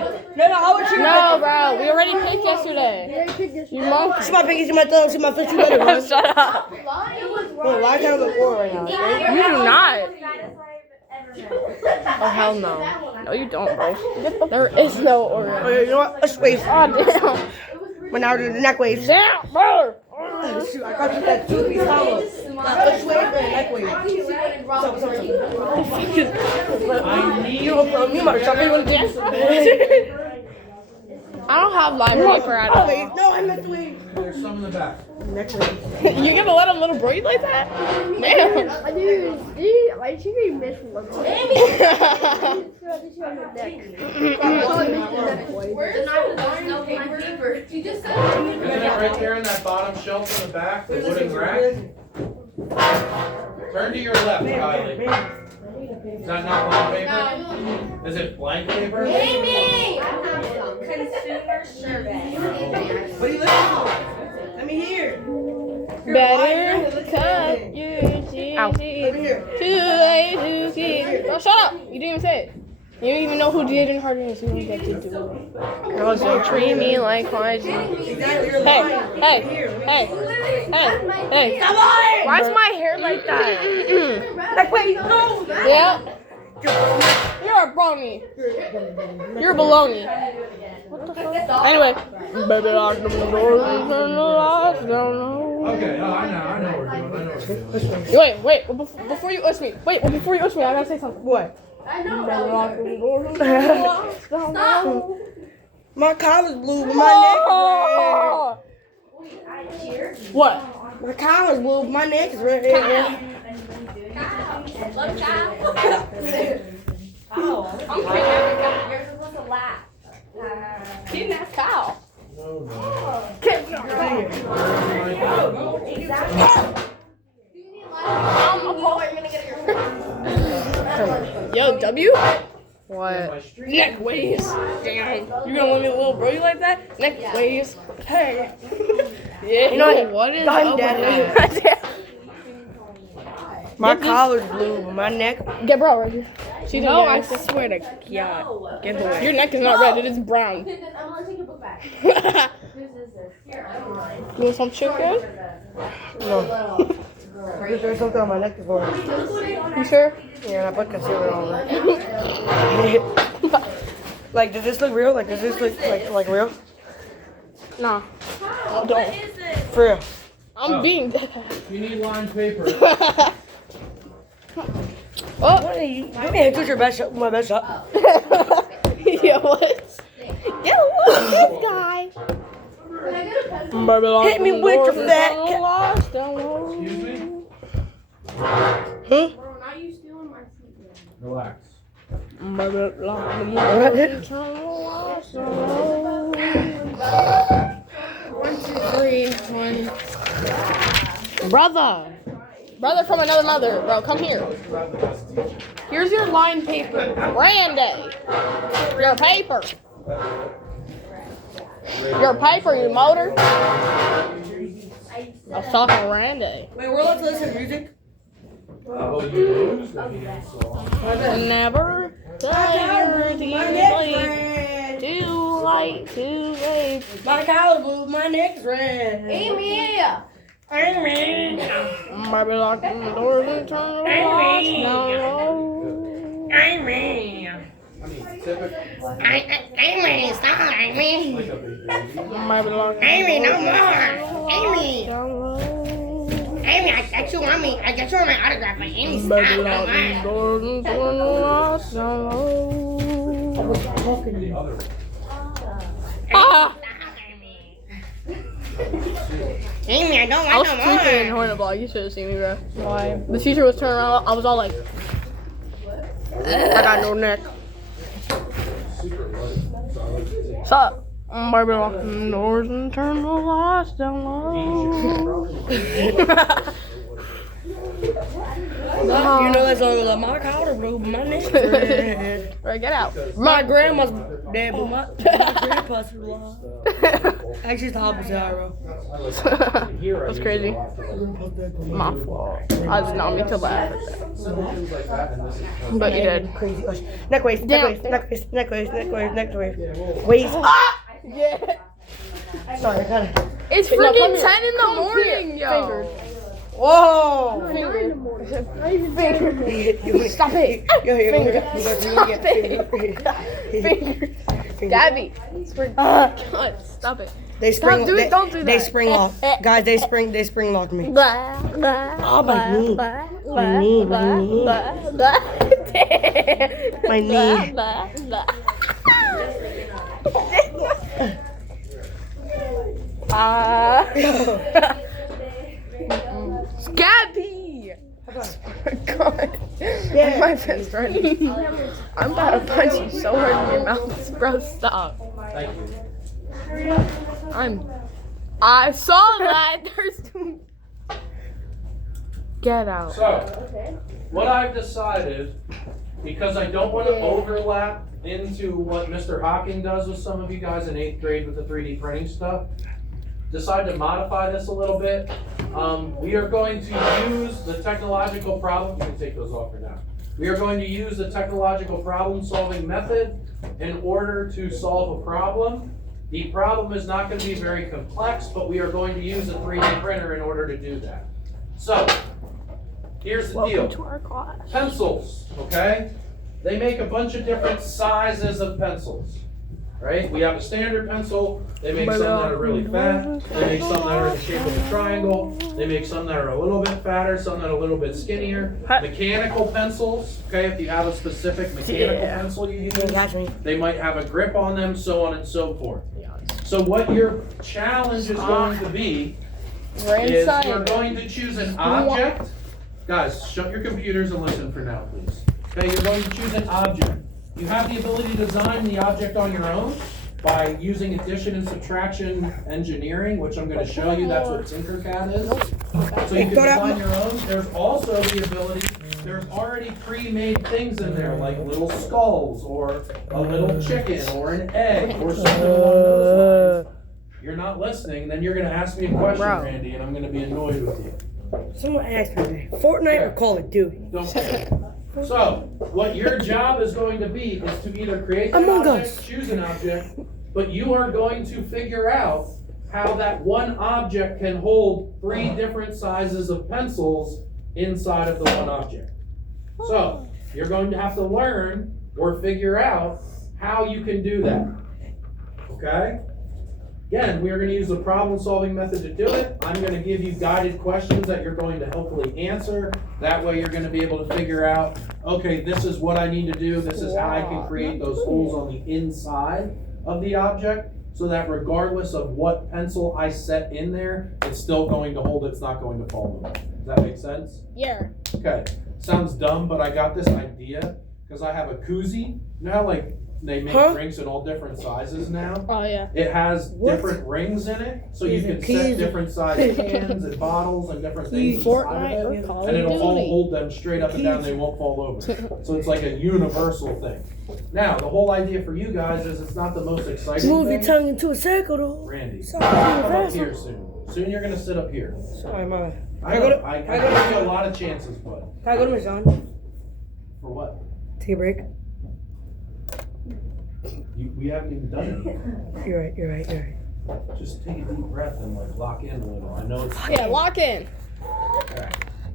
I want you. No, bro. We already picked yesterday. You monkey. See my pinky, see my thumb, see my fist, you better run. Shut up. Wait, why can't I go forward right now? Okay? You do not. Oh, hell no. No, you don't, bro. There is no Oreo. Okay, you know what? Let's wave. Oh, damn. But now do the neck waves. Damn, bro. Shoot, I got you that 2-piece combo. Now let's wave and neck wave. You might stop me when dance. I don't have lime paper at all. Wait, no, I meant to wave. There's some in the back. Neck wave. You gonna let him little breathe like that? Man. I think we missed one. Isn't it right there in that bottom shelf in the back, the wooden rack? Turn to your left, Kylie. Is that not blank paper? Is it blank paper? Consumer survey. What are you looking for? Let me hear. Better cut your teeth. Let me hear. Too late to see. Bro, shut up. You didn't even say it. You don't even know who Jaden Harden is. You don't get to do it. Girls don't treat me like my G. Exactly, you're Hey, lying. hey, Here, let me hey, hear. hey. Stop lying! Why's my hair like that? Neck wave, no! Yeah. You're a brony. You're baloney. What the fuck? Anyway. Baby, lock the doors and turn the lights down. Okay, oh, I know what we're doing. Wait, before you ush me. I gotta say something. What? My collar's blue, but my neck is red. What? My collar's blue, but my neck is red. Look, child. You're supposed to laugh. Didn't ask Kyle. Yo, W? What? Neck waves. Damn. You gonna let me little bro you like that? Neck waves. Hey. Yeah. You know what is I'm up dead. with that? My collar's blue, but my neck. Get bro right here. She's No, I I swear to God. Get away. Your neck is not red, it is brown. I'm gonna take your book back. You Whose is this? Here, I don't mind. want some chicken? No. There's something on my neck before. You sure? Yeah, and I put concealer on it. Like, does this look real? Like, does this look like real? Nah. What Don't. is it? For real. I'm being dead. You need lined paper. What are you? You need to put your best shot. My best shot. Yo, what? Yo, look, this guy. Hit me with your fat cat. Excuse me? Huh? Relax. 1, 2, 3, 1. Brother from another mother, bro, come here. Here's your line paper. Randy. Your paper. Your paper, you motor. I was talking to Randy. Wait, we're allowed to listen to music? Oh, you lose? Never tired to My neck's sleep. red. Too light to wait. My collar's blue. My neck's red. Amy! Amy. Maybe lock the doors and turn the lights down low. Amy. I mean, typically, Amy, stop, Amy. like a big baby. Maybe lock the Amy, no doors more. Amy. down low. Amy, I got you on me. I got you on my autograph, but Amy, stop. Maybe Don't lock the mind. doors and turn the lights down low. The other one. Ah! Amy, I don't I was want no tweaking in more. Hornet Blog. You should have seen me, bro. Why? The teacher was turning around. I was all like, I got no neck. "Shut up." Maybe lock the doors and turn the lights down low. You know that song like my collar blue, my neck red. Right, get out. My grandma's dead, but my grandpa's alive. Actually, it's the opposite, bro. That's crazy. My fault. I did not mean to laugh at that. But you did. Crazy question. Neck waist, neck waist, neck waist, neck waist, neck waist, neck waist. Waist. Yeah. Sorry, I got it. It's freaking 10 in the morning, yo. Whoa! Stop it. Gabby. Stop it. They spring. Don't do it, don't do They that. spring lock, guys. They spring locked me. Oh my knee. My knee. Gabby. God. Yeah. My best friend. I'm about to punch you so hard in your mouth, bro. Stop. Thank you. I saw that. There's two. Get out. So, what I've decided, because I don't want to overlap into what Mr. Hocking does with some of you guys in 8th grade with the 3D printing stuff, decided to modify this a little bit. We are going to use the technological problem, you can take those off for now. We are going to use the technological problem solving method in order to solve a problem. The problem is not going to be very complex, but we are going to use a 3D printer in order to do that. So, here's the Welcome deal. to our class. Pencils, okay? They make a bunch of different sizes of pencils, right? We have a standard pencil. They make some that are really fat. They make some that are in the shape of a triangle. They make some that are a little bit fatter, some that are a little bit skinnier. Mechanical pencils, okay? If you have a specific mechanical pencil you use, Catch me. they might have a grip on them, so on and so forth. So what your challenge is going to be We're is inside. you're going to choose an object. Guys, shut your computers and listen for now, please. Okay, you're going to choose an object. You have the ability to design the object on your own by using addition and subtraction engineering, which I'm going to show you. That's what Tinkercad is. So you can design your own. There's also the ability, there's already pre-made things in there, like little skulls, or a little chicken, or an egg, or something along those lines. You're not listening, then you're going to ask me a question, Randy, and I'm going to be annoyed with you. Someone asked me, Fortnite or Call of Duty? Don't. So, what your job is going to be is to either create an Among object, Us. choose an object, but you are going to figure out how that one object can hold 3 different sizes of pencils inside of the one object. So, you're going to have to learn or figure out how you can do that. Okay? Again, we are going to use the problem-solving method to do it. I'm going to give you guided questions that you're going to hopefully answer. That way you're going to be able to figure out, okay, this is what I need to do. This is how I can create those holes on the inside of the object, so that regardless of what pencil I set in there, it's still going to hold, it's not going to fall over. Does that make sense? Yeah. Okay. Sounds dumb, but I got this idea because I have a koozie. You know how, like, they make drinks in all different sizes now? Oh yeah. It has different rings in it, so you can set different size cans and bottles and different things inside Fortnite of or it, Call and of it'll all Duty. hold them straight up and down. They won't fall over. So it's like a universal thing. Now, the whole idea for you guys is it's not the most exciting Move your thing. tongue into a circle, though. Randy, Sorry, come up here soon. Soon you're gonna sit up here. Sorry, my bad. I know. I give you a lot of chances, bud. Can I go to my son? For what? Take a break. We haven't even done it. You're right. Just take a deep breath and like lock in a little. I know it's. Yeah, lock in.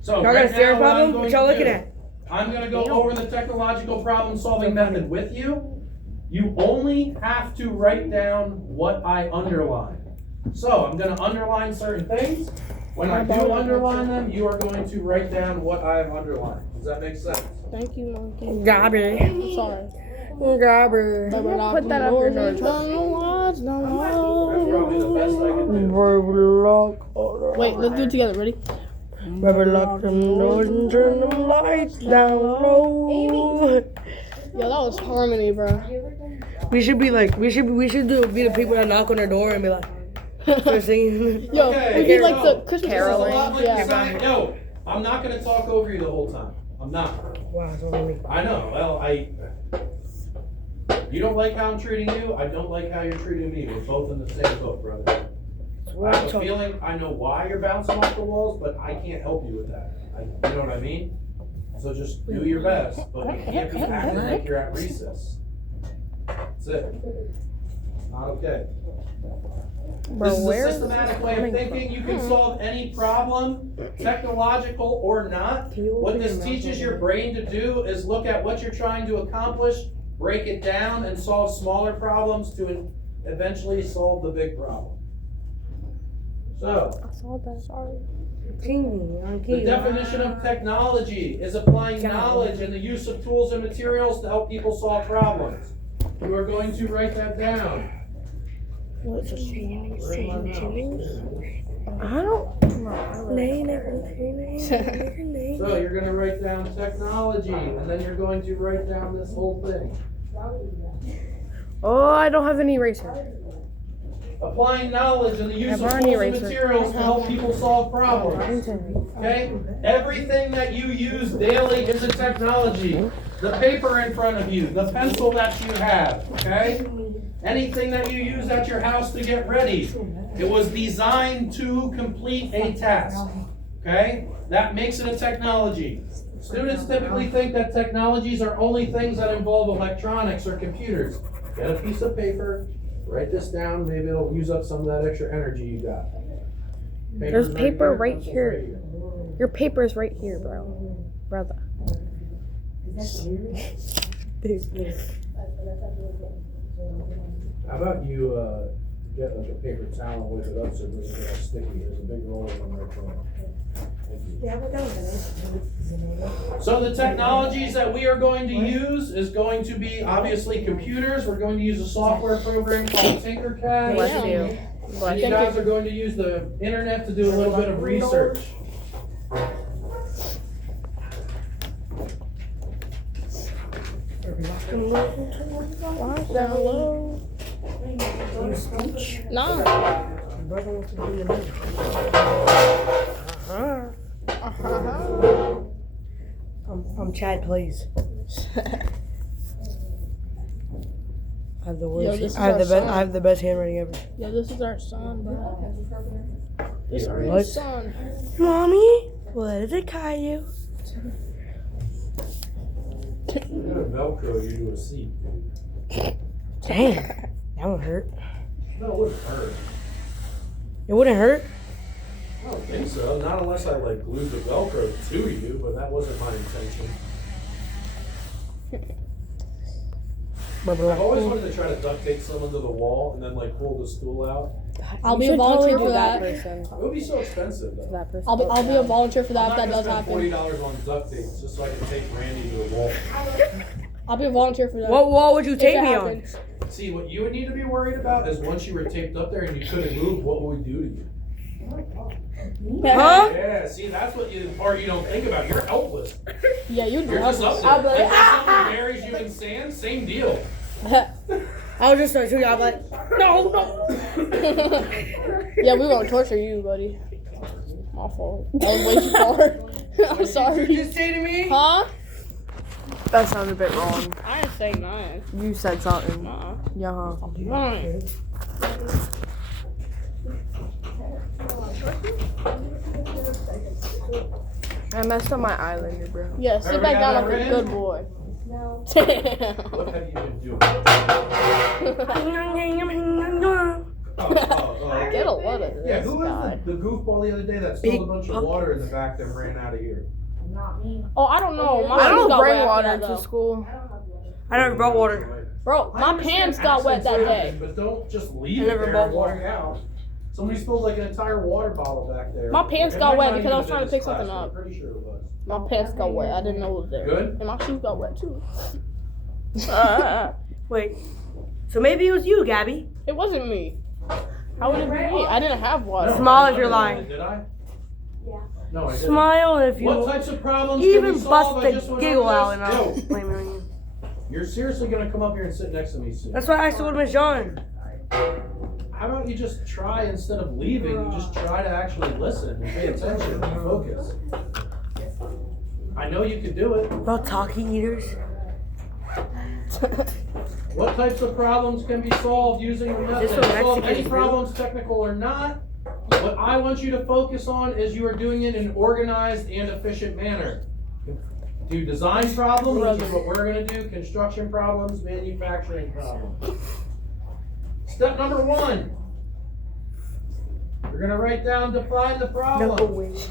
So Y'all got right a staring now, what I'm problem? going What y'all to looking do, at? I'm gonna go over the technological problem-solving method with you. You only have to write down what I underline. So I'm gonna underline certain things. When I do underline them, you are going to write down what I have underlined. Does that make sense? Thank you, Monkey. Garbage. I'm sorry. Garbage. Put that up your nose. That's probably the best I can do. Wait, let's do it together. Ready? Rubber lock them doors and turn them lights down low. Yo, that was harmony, bro. We should be like, we should be the people that knock on their door and be like, they're singing. Yo, Okay, we did like so the Christmas this is a lot caroling. like Yeah. design- Yo, I'm not gonna talk over you the whole time. I'm not. Wow, it's only me. I know, well, you don't like how I'm treating you, I don't like how you're treating me. We're both in the same boat, brother. I have a feeling, I know why you're bouncing off the walls, but I can't help you with that. You know what I mean? So just do your best, but you can't be acting like you're at recess. That's it. Not okay. Bro, This is a where is systematic way of thinking. You can solve any problem, technological or not. What this teaches your brain to do is look at what you're trying to accomplish, break it down, and solve smaller problems to eventually solve the big problem. So, I saw that, sorry. the definition of technology is applying knowledge and the use of tools and materials to help people solve problems. You are going to write that down. What's a I don't. So you're gonna write down technology, and then you're going to write down this whole thing. Oh, I don't have any eraser. Applying knowledge and the use I've of already tools and erased it. materials to help people solve problems. Okay? Everything that you use daily is a technology. The paper in front of you, the pencil that you have, okay? Anything that you use at your house to get ready, it was designed to complete a task, okay? That makes it a technology. Students typically think that technologies are only things that involve electronics or computers. Get a piece of paper, write this down, maybe it'll use up some of that extra energy you got. There's Paper's paper right pencil's here. Your paper's right here, bro. Brother. How about you, get like a paper towel and wipe it up so it doesn't get all sticky? There's a big roller on there for it. So the technologies that we are going to use is going to be obviously computers. We're going to use a software program called Tinkercad. Bless you. And you guys are going to use the internet to do a little bit of research. Hello. No. I'm Chad, please. I have the worst. this is I have our the best. son. I have the best handwriting ever. Yo, this is our son, bro. This is our What? son. Mommy, what is it, Caillou? You're gonna Velcro you to a seat, dude. Damn, that would hurt. No, it wouldn't hurt. It wouldn't hurt. I don't think so. Not unless I like glued the Velcro to you, but that wasn't my intention. I've always wanted to try to duct tape someone to the wall and then like pull the stool out. I'll be a volunteer for that. It would be so expensive though. I'll be a volunteer for that if that I'm not does gonna spend happen. $40 on duct tape just so I can tape Randy to the wall. I'll be a volunteer for that. What wall would you if take it me on? happens. See, what you would need to be worried about is once you were taped up there and you couldn't move, what would we do to you? Huh? Yeah, see, that's what you part you don't think about. You're helpless. Yeah, you'd You're just up there. I'll be like, If someone buries you in sand, same deal. I was just like, I'm like, no. Yeah, we won't torture you, buddy. My fault. That was way too far. I'm sorry. Just say to me. Huh? That sounded a bit wrong. I didn't say mine. You said something. Nah. Yeah. Mine. I messed up my eyeliner, bro. Yeah, sit Everybody back got down that like a written? good boy. No. Damn. What have you been doing? Get a load of Yeah, this who was guy. the goofball the other day that spilled a bunch of water in the back that ran out of here? Not me. Oh, I don't know. My I shoes don't got bring wet water after that, to though. school. I don't have water. I never brought water. Bro, I my understand pants got wet that accidents day. happen, But don't just leave I it never there bought and walk water. out. Somebody spilled like an entire water bottle back there. My pants It got might wet not because I was even trying to been pick this something class, up. I'm pretty sure it was. My pants got wet. I didn't know it was there. Good? And my shoes got wet too. Wait. So maybe it was you, Gabby. It wasn't me. How would it be me? I didn't have water. No, Smile I if you're didn't. lying. Did I? Yeah. No, I didn't. Smile if you What types of problems can even we solve? bust I the just went giggle over out this. and I'll Yo, blame it on you. you're seriously gonna come up here and sit next to me soon. That's why I asked you what Miss John. How about you just try instead of leaving, you just try to actually listen and pay attention and focus. I know you could do it. About talkie eaters. What types of problems can be solved using a method? This one Solve Mexican any food. problems, technical or not. What I want you to focus on is you are doing it in an organized and efficient manner. Do design problems, which is what we're gonna do, construction problems, manufacturing problems. Step number 1. You're gonna write down, define the No problem. wish.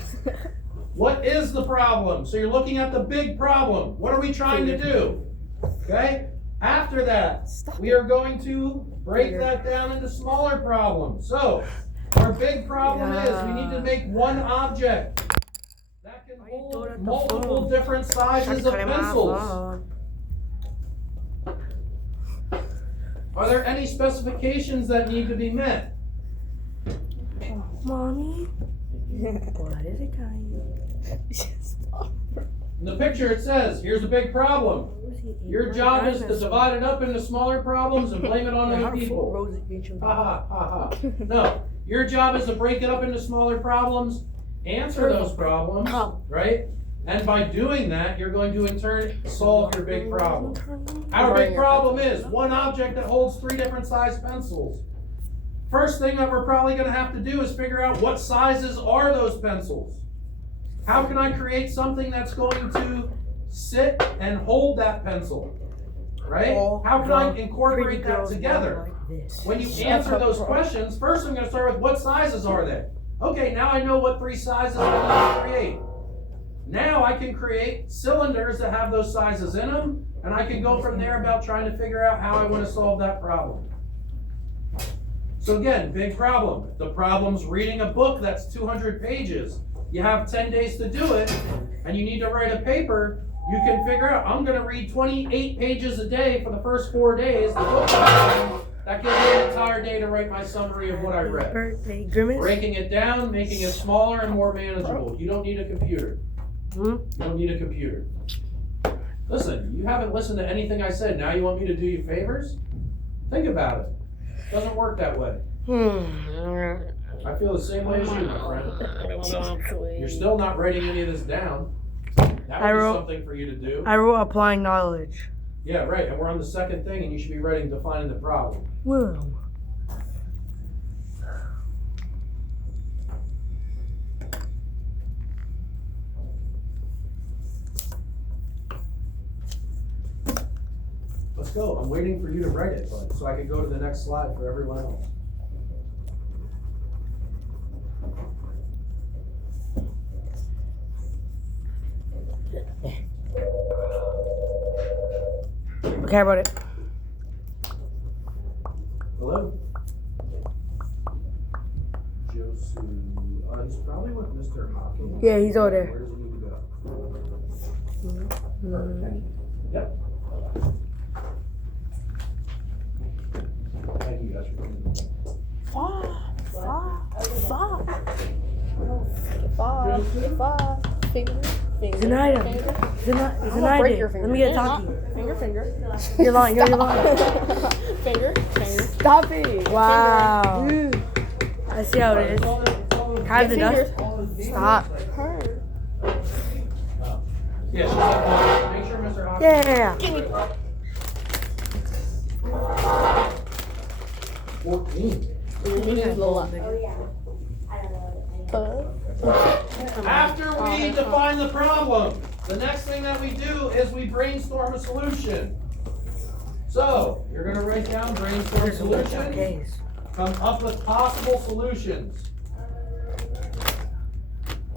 What is the problem? So you're looking at the big problem. What are we trying to do? Okay? After that, we are going to break that down into smaller problems. So, our big problem is we need to make one object that can hold multiple different sizes of pencils. Are there any specifications that need to be met? Mommy? What is it, Kanye? In the picture it says, here's a big problem. Your job is to divide it up into smaller problems and blame it on other people. Ha ha ha ha. No, your job is to break it up into smaller problems, answer those problems, right? And by doing that, you're going to in turn solve your big problem. Our big problem is one object that holds 3 different size pencils. First thing that we're probably going to have to do is figure out what sizes are those pencils. How can I create something that's going to sit and hold that pencil? Right? How can I incorporate that together? When you answer those questions, first I'm going to start with what sizes are they? Okay, now I know what 3 sizes I need to create. Now I can create cylinders that have those sizes in them, and I can go from there about trying to figure out how I want to solve that problem. So again, big problem. The problem's reading a book that's 200 pages. You have 10 days to do it, and you need to write a paper. You can figure out, I'm going to read 28 pages a day for the first 4 days. The book that gives me an entire day to write my summary of what I read. Birthday grimace. Breaking it down, making it smaller and more manageable. You don't need a computer. You don't need a computer. Listen, you haven't listened to anything I said. Now you want me to do you favors? Think about it. Doesn't work that way. I feel the same way as you, my friend. You're still not writing any of this down. That would be something for you to do. I wrote applying knowledge. Yeah, right. And we're on the second thing, and you should be writing defining the problem. Whoa. Let's go. I'm waiting for you to write it, bud, so I can go to the next slide for everyone else. Okay, I wrote it. Hello? Josu. He's probably with Mr. Hawking. Yeah, he's over there. Where does he need to go? Perfect. Yep. Thank you guys for coming. Zenaida. I'll break your Zenaida. finger. Let me get a talkie. Finger. You're lying. You're lying. Finger. Stop it. Wow. I see how it is. Hide the dust. Stop. Yeah, she's like, make sure Mr. Hawking. Yeah. 14. Oh, yeah. I don't know. After we define the problem, the next thing that we do is we brainstorm a solution. So, you're going to write down brainstorm solution, come up with possible solutions.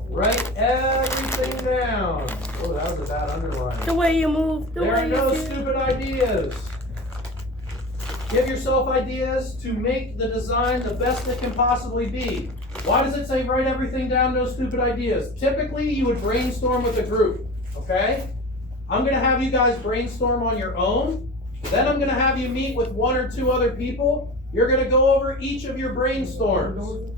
Write everything down. Oh, that was a bad underline. The way you move. The There way are you no do. stupid ideas. Give yourself ideas to make the design the best it can possibly be. Why does it say write everything down, no stupid ideas? Typically, you would brainstorm with a group, okay? I'm gonna have you guys brainstorm on your own. Then I'm gonna have you meet with 1 or 2 other people. You're gonna go over each of your brainstorms.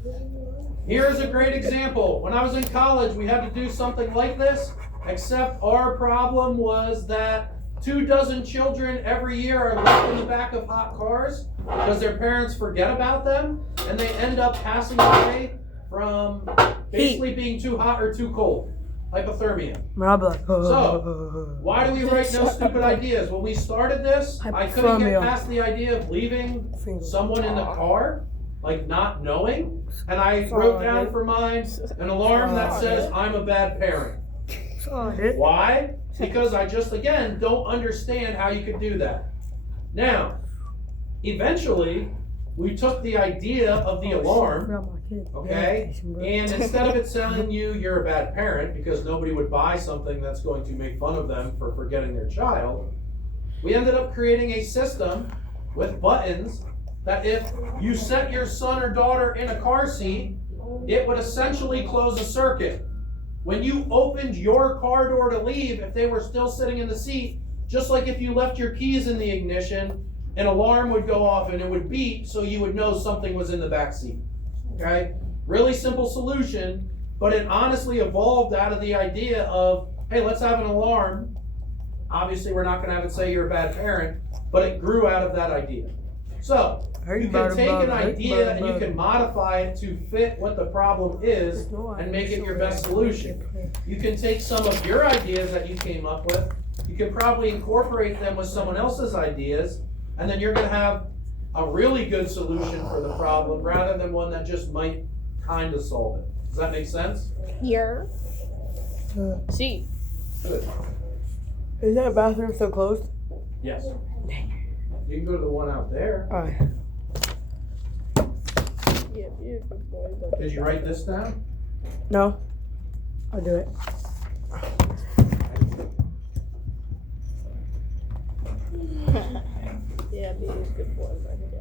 Here's a great example. When I was in college, we had to do something like this, except our problem was that 24 children every year are left in the back of hot cars because their parents forget about them and they end up passing away from basically being too hot or too cold. Hypothermia. Man, I'll be like, So, why do we write no stupid ideas? When we started this, I couldn't get Hypothermia. past the idea of leaving someone in the car, like not knowing. And I wrote down for mine an alarm that says I'm a bad parent. Why? Because I just, again, don't understand how you could do that. Now, eventually, we took the idea of the alarm, okay, and instead of it telling you you're a bad parent because nobody would buy something that's going to make fun of them for forgetting their child, we ended up creating a system with buttons that if you set your son or daughter in a car seat, it would essentially close a circuit. When you opened your car door to leave, if they were still sitting in the seat, just like if you left your keys in the ignition, an alarm would go off and it would beep so you would know something was in the back seat. Okay? Really simple solution, but it honestly evolved out of the idea of, hey, let's have an alarm. Obviously, we're not going to have it say you're a bad parent, but it grew out of that idea. So, you can take an idea and you can modify it to fit what the problem is and make it your best solution. You can take some of your ideas that you came up with, you can probably incorporate them with someone else's ideas, and then you're going to have a really good solution for the problem rather than one that just might kind of solve it. Does that make sense? Here. See. Good. Is that bathroom still closed? Yes. You can go to the one out there. Alright. Yeah, good boy. Did you write this down? No. I'll do it. Yeah, be a good boy.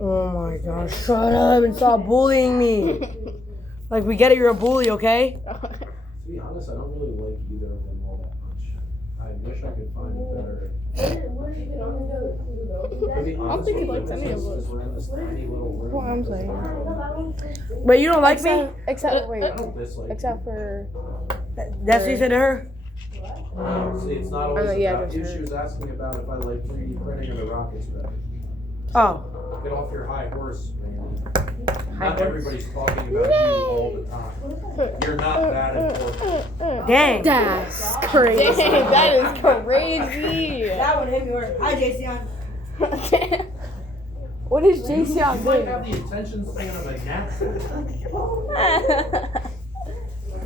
Oh my gosh. Shut up and stop bullying me. Like, we get it, you're a bully, okay? To be honest, I don't really like either of them all that much. I wish I could find a better. To be honest, think he with likes you, any of is we're in this tiny little room. What I'm saying. Wait, you don't like me? Except I wait. don't dislike Except for That's what you said to her? you. See, it's not always yeah, about just you. her. She was asking about if I like 3D printing or the rockets better. Oh. Get off your high horse, man. High Not horse. everybody's talking about you all the time. You're not that important. Dang. that's crazy. Dang, that is crazy. That one hit me hard. Hi, Jason. What is You Jason might doing? have the attention span of a gnat.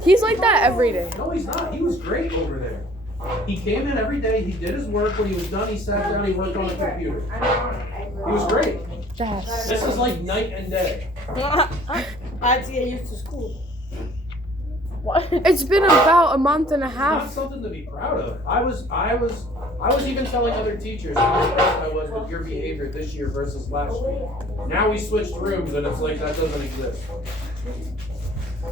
He's like that every day. No, he's not. He was great over there. He came in every day. He did his work. When he was done, he sat down. He worked on the computer. He was great. That's This is like night and day. I had to get used to school. what? It's been about a month and a It's not half. something to be proud of. I was even telling other teachers how impressed I was with your behavior this year versus last year. Now we switched rooms and it's like that doesn't exist.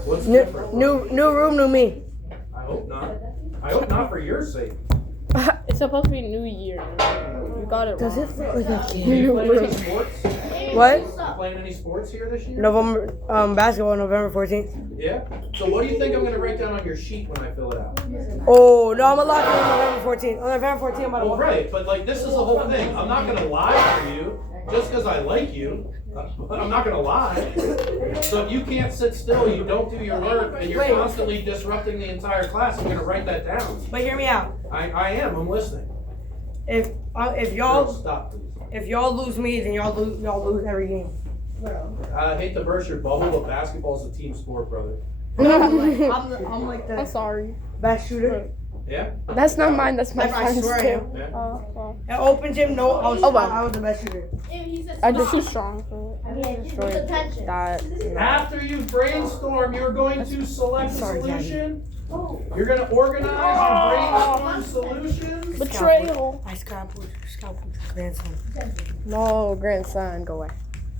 What's different? New room, new me. I hope not. I hope not for your sake. It's supposed to be New Year. You got it Does wrong. it look like a Are kid? you playing any sports? What? You playing any sports here this year? November, basketball, November 14th. Yeah? So what do you think I'm going to write down on your sheet when I fill it out? Oh, no, I'm a lock on November 14th. On November 14th, I'm about to Well, right, but like this is the whole thing. I'm not going to lie for you just because I like you. I'm not going to lie. So if you can't sit still, you don't do your work, and you're Wait. constantly disrupting the entire class, I'm going to write that down. But hear me out. I am. I'm listening. If Girls, y'all stop, please. if y'all lose me, then y'all lose every game. I hate to burst your bubble, but basketball's a team sport, brother. I'm like I'm the sorry. best shooter. Yeah? That's not mine. That's my I friend's swear I too. am. Yeah? At open gym, no, I was, Oh, wow. I was the best shooter. I'm just too strong for it. Destroy That. After you brainstorm, you're going to select a Sorry, Daddy. solution. You're going to organize your brainstorm solutions. Betrayal. I scalped grandson. No, grandson, go away.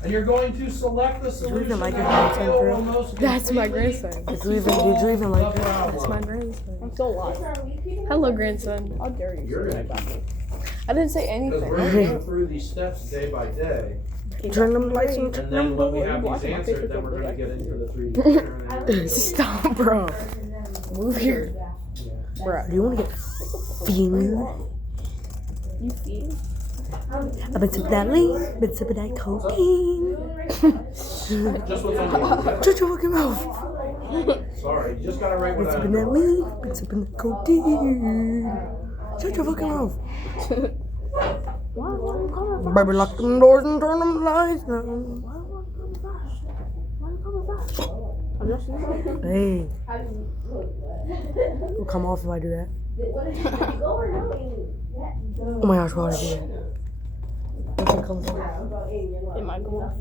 And you're going to select the solution like your that you grandson, feel bro? will most That's my completely grandson. Did you even like the that? problem. That's my grandson. I'm still alive. Hello, grandson. How dare you You're say gonna that about me? I didn't say Because anything. we're going through these steps day by day, Turn them lights on. and then when we have these answered, then we're going to get into the 3D printer. and then- Stop, bro. Move here. Bro, do you want to get fingered? You see? I've been sipping that lean, been sipping that cocaine. Just what's on your Shut your fucking mouth. Sorry, you just gotta write Been what I sipping that lean, been sipping that cocaine. Shut your fucking mouth. Baby, lock them doors and turn them lights down. Hey. It'll come off if I do that. Oh my gosh, why would I do that? Nothing comes off. It might come off.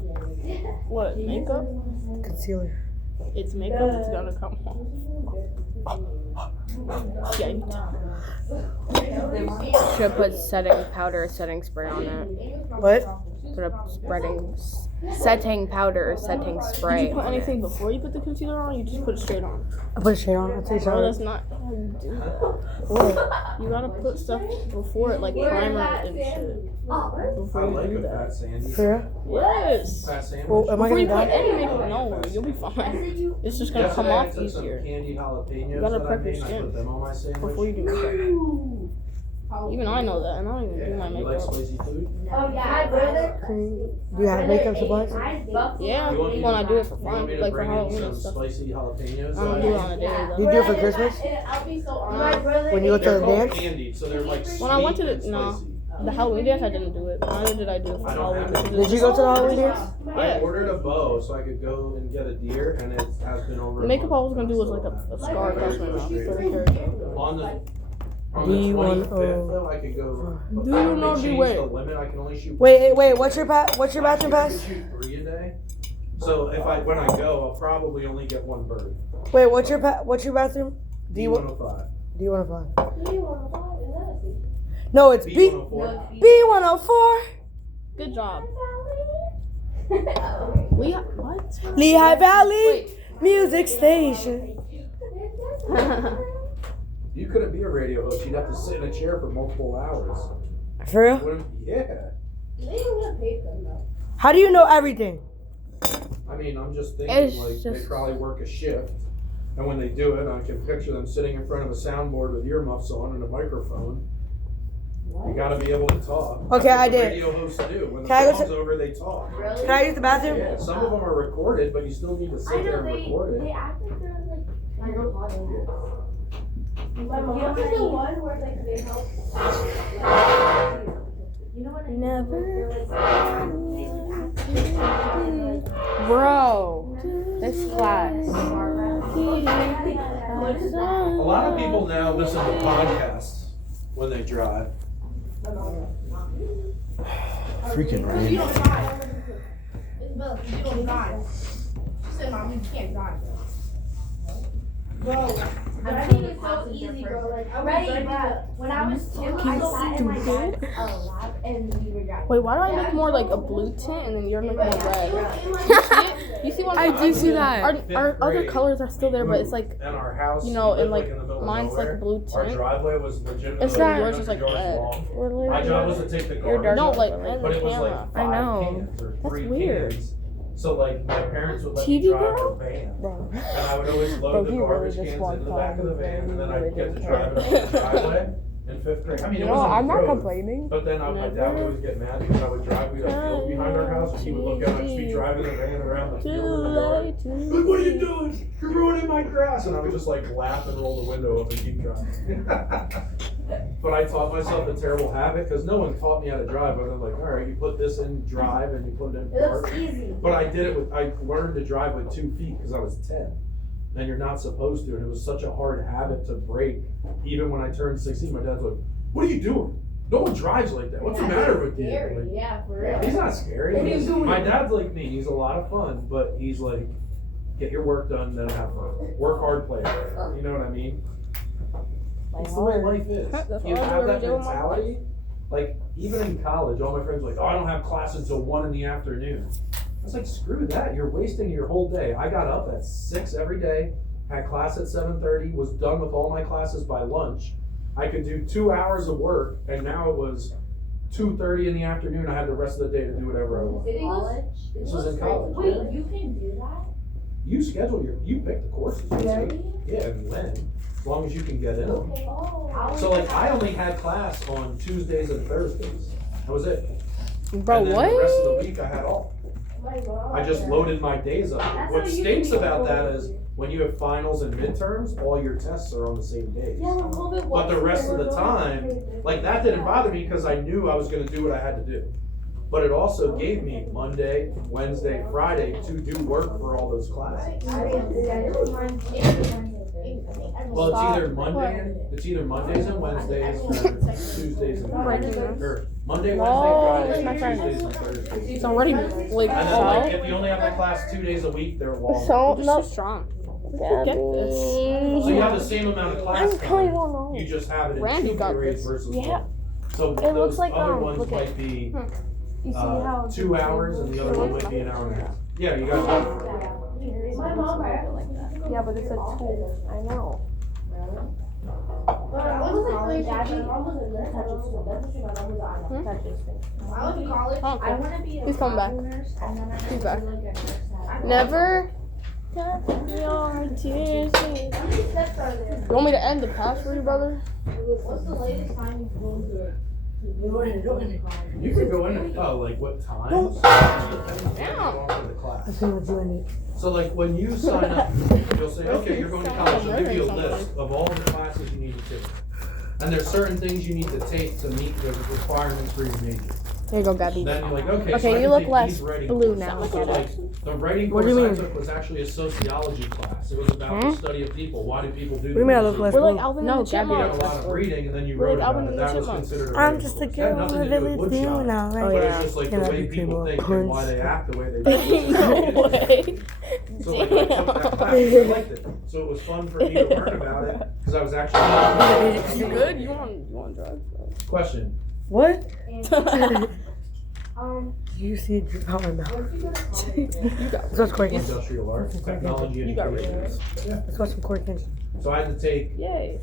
What, makeup? Concealer. It's makeup, it's gonna come off. Yanked. Should put setting powder, setting spray on it. What? Put a setting powder, setting Did spray. you put on it. anything before you put the concealer on? Or you just put it straight on? I put a shade on. I'll tell you Bro, that's something. not how you do that. What? You gotta put stuff before it, like primer and shit. Before you do that. Sandy. For real? Yes. Fat sandwich. Well, am I Before you gonna put die? any makeup, no, you'll be fine. It's just gonna come Yesterday I off took some easier candy jalapenos gotta that I prep your made and I skin put them on my sandwich. before you do makeup. Even I know that, and I don't even do my You like makeup. spicy food? Do you have makeup supplies? Yeah, You want me when to- I do it for You want fun, me to like for bring in Halloween and some stuff. spicy jalapenos? I don't do it on a daily Do though. you do it for Christmas? When you go to They're the called dance? candied, so they're like When I went to sweet the- and no. spicy. The Halloween dance, I didn't do it. Neither did I do it for I don't Halloween. have because it. it's Did you go to the Halloween dance? I Yeah. ordered a bow so I could go and get a deer, and it has been over. The makeup I was gonna do was like a scar across my mouth. 30 character. On the Do you want- 25th, though, I could go. Do I you would not change do it? the limit. I can only shoot. Wait. What's your bathroom I can pass? shoot 3 a day. So when I go, I'll probably only get one bird. Wait, what's your bathroom? D105. D105. No, it's B104. B104. Good job. What? Lehigh Valley Music Station. You couldn't be a radio host. You'd have to sit in a chair for multiple hours. For real? Yeah. How do you know everything? I mean, I'm just thinking, It's like, they just- probably work a shift. And when they do it, I can picture them sitting in front of a soundboard with earmuffs on and a microphone. You gotta be able to talk. Okay, That's I what the did. Radio hosts do. When the Can I go song's to- over, they talk. Can I use the bathroom? Yeah, some of them are recorded, but you still need to sit there and record it. act like they're like my mom is the one where like they help. You know what I mean? Bro, this class. A lot of people now listen to podcasts when they drive. Freaking rain. You don't drive. Isabel, you don't drive. She said, Mom, you can't drive. Bro, driving is so easy, bro. Like, ready, but when I was 2, I sat in my dad's lap and we were driving. Wait, why do I make more like a blue tint and then you're making more red? You see what I do see that. Our other colors are still there, but it's like, And our house, you know, we and live, like in the middle of mine's like nowhere. blue Our tint. driveway was legitimately. It's not- yours yours is like red. long. My job was to take the You're garbage dark. No, out, like but on the it was camera. like I 5 know. cans or That's 3 weird. cans. So like my parents would let TV me drive girl? the van. Bro. And I would always Bro, load the he really garbage just cans walked into the back of the on van, and then the I'd get to radio. drive it up the driveway in 5th grade. I mean, it No, wasn't I'm not road, complaining. but then my dad would always get mad because I would drive, we'd have field behind our house, and he would look out and be driving the van around the field in the yard. Like, what are you doing? You're ruining my grass. And I would just like laugh and roll the window up and keep driving. But I taught myself a terrible habit because no one taught me how to drive. I was like, all right, you put this in drive and you put it in It park. looks easy. But I did it with, I learned to drive with 2 feet because I was 10. And you're not supposed to. And it was such a hard habit to break. Even when I turned 16, my dad's like, what are you doing? No one drives like that. What's the matter with you? Like, Yeah, for real. he's not scary. What are you doing? My dad's like me. He's a lot of fun, but he's like, get your work done, then have fun. Work hard, play hard. You know what I mean? That's the way life is. That's You all I have do that every day with my mentality. Like, even in college, all my friends were like, oh, I don't have class until 1 in the afternoon. I was like, screw that. You're wasting your whole day. I got up at 6 every day, had class at 7:30, was done with all my classes by lunch. I could do 2 hours of work, and now it was 2:30 in the afternoon. I had the rest of the day to do whatever I want. This was in college. Wait, you can do that? You schedule you pick the courses. you see. Really? Yeah, and when, as long as you can get in them. Oh. So like, I only had class on Tuesdays and Thursdays. And That was it. Bro, And then what? the rest of the week I had off. I just loaded my days up. What stinks about that is when you have finals and midterms, all your tests are on the same days. But the rest of the time, like that didn't bother me because I knew I was gonna do what I had to do. But it also gave me Monday, Wednesday, Friday to do work for all those classes. Well, it's either Mondays and Wednesdays or Tuesdays and Thursdays. Or Monday, Wednesday, Friday, Tuesdays and Thursdays. It's already like And then like if you only have that class 2 days a week, they're long. so strong. Get this. So you have the same amount of class time, don't know. you just have it in Randy 2 got periods this. versus Yeah. 1. So It those looks like, other ones look might at- be You see how 2 hours and the other one might be an hour and a half. Yeah, you got that. Yeah, but it's a tool. I know. He's coming back. He's back. Never. You want me to end the pass for you, brother? What's the latest time you've been to it? You could go in, like what times? Yeah. The class. I think we're doing it. So like when you sign up, you'll say, okay, you're going to college, they'll give you a list of all the classes you need to take. And there's certain things you need to take to meet the requirements for your major. Here you go, Gabby. Then you're like, okay, Okay, so I you can look take less these writing blue courses. now. So like, the writing What course do you I mean? took was actually a sociology class. It was about the study of people. Why do people do What do you mean I look things? less We're like blue? Alvin No, and the Gabby, You had a Chipmunks. lot of reading and then you We're wrote like about Alvin it. and the That was Chipmunks. considered a I'm writing just a course. It girl had nothing with to a do with village woodshop. doing all But right. it's just like the Can I way be people people think and why punch? they act the way they do. No way. So like I took that class, I liked it. So it was fun for me to learn about it because I was actually. You good? You want drugs? Question. What? You see it drip out my mouth. Let's watch Corey Kenshin. Industrial arts, technology, You got rid of education. Yeah. Let's watch some Corey Kenshin. So I had to take Yay.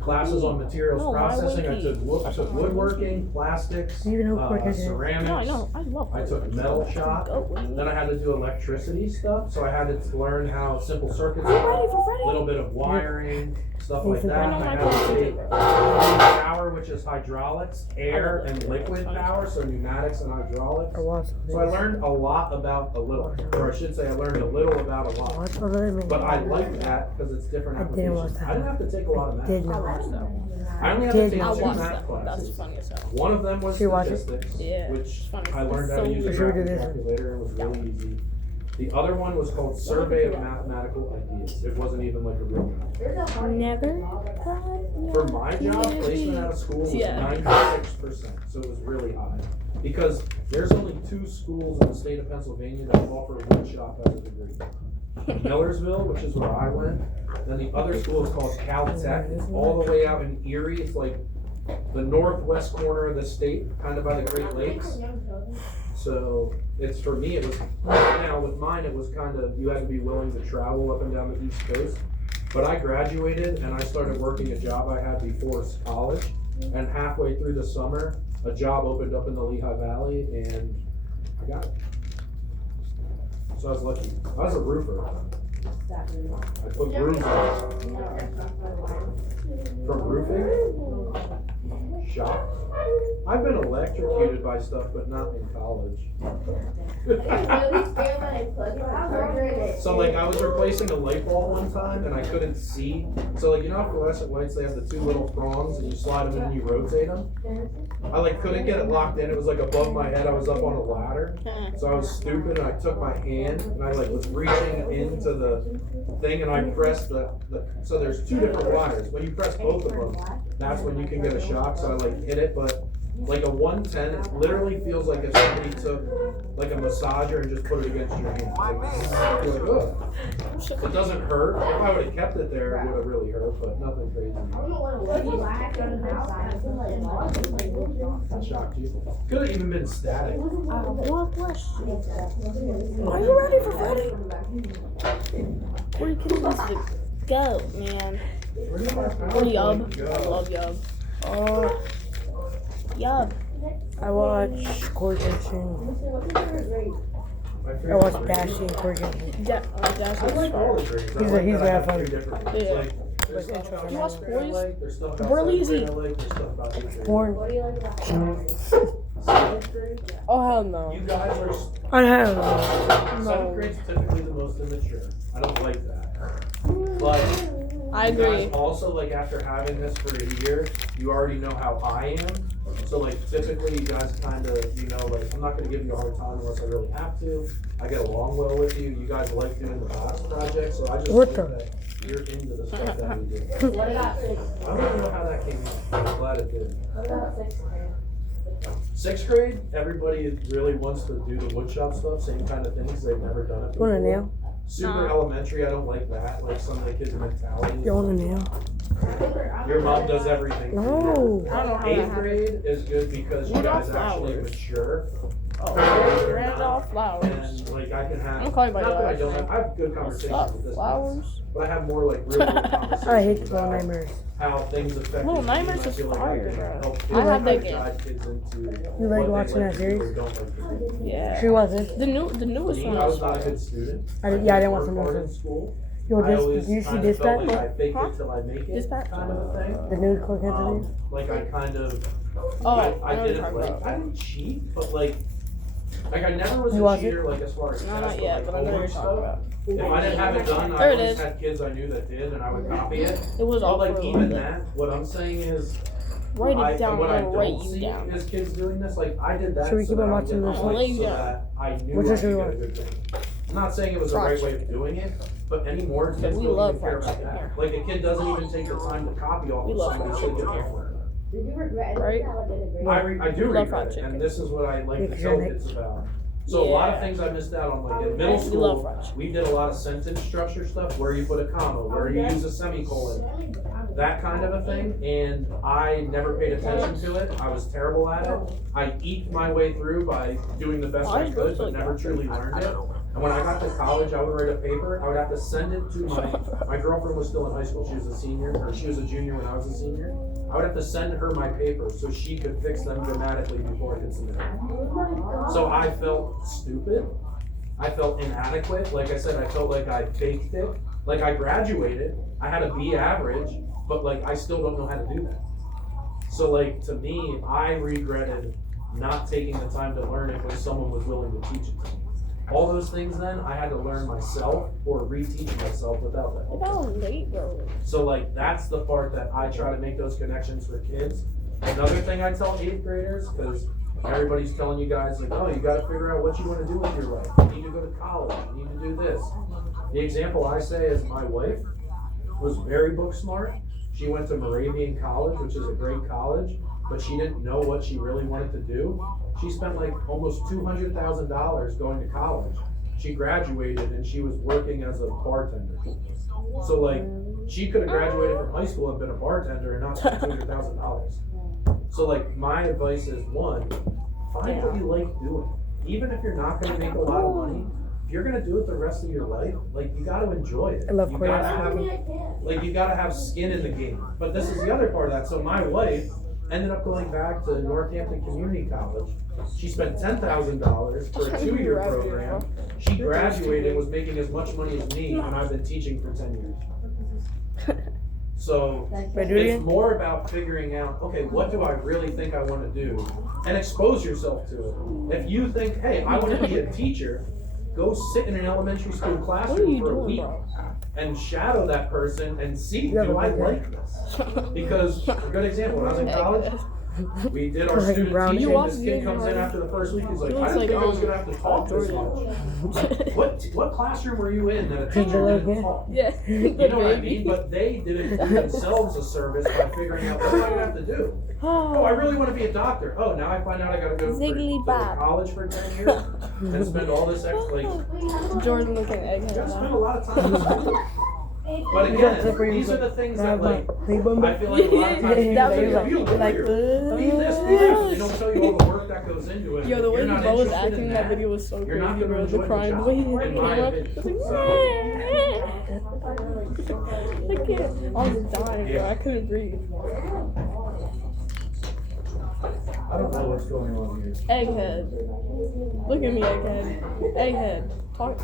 classes on materials No, why processing. I wouldn't took woodworking, plastics, You even know Corey Kenshin. ceramics. No, I know. I love I took metal shop. Then I had to do electricity stuff. So I had to learn how simple circuits work, a little bit of wiring, stuff like that. I had to take power, which is hydraulics, air and liquid power, so pneumatics and hydraulics. I watched So I learned a lot about a little, or I should say I learned a little about a lot. Watch what I mean. But I liked that because it's different I didn't watch applications. that. I didn't have to take a lot of math. Did not. I only had to Did take not. two I'll watch math that one. That's classes. funny as hell. One of them was Should we watch it? statistics, Yeah, which it's funny. I learned how to use a Should we do graphic this? calculator and it was really easy. The other one was called Survey of Mathematical Ideas. It wasn't even like a real math. Never. For my job, placement out of school was Yeah. 96%, so it was really high. Because there's only 2 schools in the state of Pennsylvania that offer woodshop as a degree. Millersville, which is where I went, then the other school is called Caltech. It's all the way out in Erie. It's like the northwest corner of the state, kind of by the Great Lakes. So it's for me, it was, now with mine, it was kind of, you had to be willing to travel up and down the East Coast. But I graduated and I started working a job I had before college. And halfway through the summer, a job opened up in the Lehigh Valley and I got it. So I was lucky. I was a roofer. I put roofs on. From roofing, shop. I've been electrocuted by stuff, but not in college. So like I was replacing a light bulb one time and I couldn't see. So like you know how fluorescent lights, they have the 2 little prongs and you slide them in and you rotate them? I like couldn't get it locked in. It was like above my head. I was up on a ladder. So I was stupid and I took my hand and I like was reaching into the thing and I pressed the so there's 2 different wires. When you press both of them, that's when you can get a shock. So I like hit it, but like a 110, it literally feels like if somebody took like a massager and just put it against your hand. Like, you're like, ugh. It doesn't hurt. If I would have kept it there, it would have really hurt, but nothing crazy. That shocked you. Could have even been static. One question. Are you ready for Friday? Where can you go, man? Or Yub. I love Yub. Oh. Yub. I watch Corey Kenshin. I watch Bashy and Corey Kenshin. Dash I is like strong. all the grades. I He's like a- he's that I very have funny. 3 different grades. Yeah. Like, there's stuff about You watch the grade I Boys? like, there's stuff about Really the grade easy. I like, there's stuff about the grade I Porn. like. Seventh grade, Oh hell no. you guys are, I don't know. seventh grade's typically the most immature. I don't like that. But I you guys agree. also, like, after having this for a year, you already know how I am. So, like, typically you guys kind of, you know, like, I'm not gonna give you a hard time unless I really have to. I get along well with you. You guys like doing the class project, so I just What think the- that you're into the stuff that we do. What about sixth? I don't even know how that came out. I'm glad it did. What about sixth grade? Sixth grade, everybody really wants to do the woodshop stuff, same kind of things. They've never done it before. Want a nail? Super elementary, I don't like that, like some of the kids' mentality. You want a nail? Your mom does everything. No. I don't know how that Eighth happened. grade is good because you What guys about actually flowers? mature. Oh, They're Randolph not. flowers. And like I can have, I'm calling by not your that I last don't name. have, I have good What's conversations up, with this class, flowers? but I have more like really good conversations I hate the about nightmares. how things affect Little you, and Nightmares I is feel like fire, I can bro. help I have that guide game. kids into You like what they watching that to do series? or don't like to do. Yeah. She wasn't. The newest Me, one I is was not a fire. good student. I didn't want work to hard know in this. school. Yo, I always did you see kind this of felt back? like I fake Huh? it till I make it Dispatch? kind of a thing. The new quick interview? Like I kind of, Oh, I I know what you're didn't talking like, about. I didn't cheat, but like I never was You a wasn't? cheater like as far as No, tests, not yet, but I know what homework you're stuff. talking about. If I didn't have it done, I There it always is. had kids I knew that did and I would copy it. It was all But like for a even little bit. that, what I'm saying is, Write it down, what I I'll write don't you see down. is kids doing this, like I did that Should we so keep that on I would watching get this the one? points so Yeah. that I knew Which I one could should we get a watch? good thing. I'm not saying it was the Fried right way of doing it, but anymore kids We don't love even care fried about chicken that. here. Like a kid doesn't even take the time to copy off We of love something fried so they chicken get here. homework. Did you regret it? Right? I do We love regret fried it, chicken. and this is what I like to Because tell you're kids about. So a lot of Yeah. things I missed out on, like in middle We love fried school, chicken. we did a lot of sentence structure stuff, where you put a comma, where you use a semicolon, that kind of a thing, and I never paid attention to it. I was terrible at it. I eked my way through by doing the best I could, but never truly learned it. And when I got to college, I would write a paper, I would have to send it to my girlfriend was still in high school, she was a senior, or she was a junior when I was a senior. I would have to send her my papers so she could fix them grammatically before I could submit them. So I felt stupid. I felt inadequate. Like I said, I felt like I faked it. Like I graduated, I had a B average, but like I still don't know how to do that. So like to me, I regretted not taking the time to learn it when someone was willing to teach it to me. All those things then, I had to learn myself or reteach myself without that. That was late, bro. So like that's the part that I try to make those connections for kids. Another thing I tell 8th graders, because everybody's telling you guys like, oh, you gotta figure out what you wanna do with your life. You need to go to college, you need to do this. The example I say is my wife was very book smart. She went to Moravian College, which is a great college, but she didn't know what she really wanted to do. She spent like almost $200,000 going to college. She graduated and she was working as a bartender. So like, she could have graduated from high school and been a bartender and not spent $200,000. So like, my advice is one, find what you like doing. Even if you're not gonna make a lot of money, if you're gonna do it the rest of your life, like you gotta enjoy it. I love You gotta choreography. you gotta have skin in the game. But this is the other part of that. So my wife ended up going back to Northampton Community College. She spent $10,000 for a 2-year program. She graduated and was making as much money as me, and I've been teaching for 10 years. So Wait, do it it's again? more about figuring out, okay, what do I really think I want to do? And expose yourself to it. If you think, hey, I want to be a teacher, go sit in an elementary school What are classroom you for a doing, week bro? and shadow that person and see, You have do a I big like this? Because, a good example, when I was in college, we did our Like student brown teaching. You watch This the kid video, comes in right? after the first week, he's like, He I looks didn't think I was like, gonna have to talk this much. What classroom were you in that a Teacher teacher like didn't that? talk? Yeah. You know what I mean? But they didn't do themselves a service by figuring out what am I gonna have to do. Oh, I really want to be a doctor. Oh, now I find out I gotta go Ziggly to Bob. college for 10 years and spend all this extra, like, Jordan looking at you gotta egghead spend a now. lot of time in school. But again, these are the things that like, I feel like a lot of times people That say, was "Oh, you like, be this, be this. They don't tell you all the work that goes into it. Yo, the way You're he not was interested acting in that video was so You're not crazy, gonna bro. The enjoy crying, the the way he job, in my came up. opinion. I can't. I was dying, bro. I couldn't breathe. I don't know what's going on here. Egghead. Look at me, Egghead. Egghead. Talk.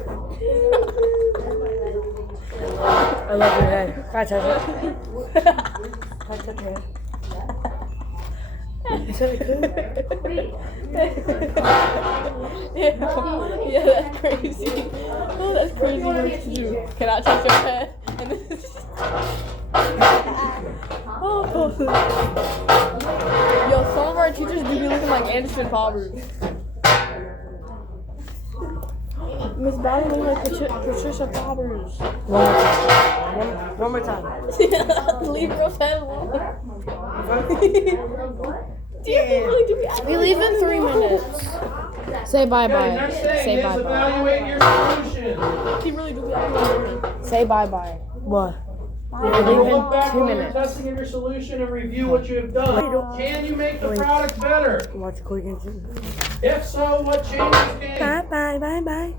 I love your head. Can I touch it? Can I touch your head? You said it could. Yeah, that's crazy. Oh, that's crazy work to do. Can I touch your head? And then oh. Yo, some of our teachers do be looking like Anderson Palmer. Miss Bobby looking like Patricia Palmer's. One more time. Leave Rose head alone. We leave in 3 minutes. Say bye Okay, bye. next thing Say is bye bye. evaluate your solution. He really do be Say bye bye. What? You look back 2 on your minutes. testing of your solution and review what you have done. Can you make the product better? Watch quick and If so, what changes can? Bye.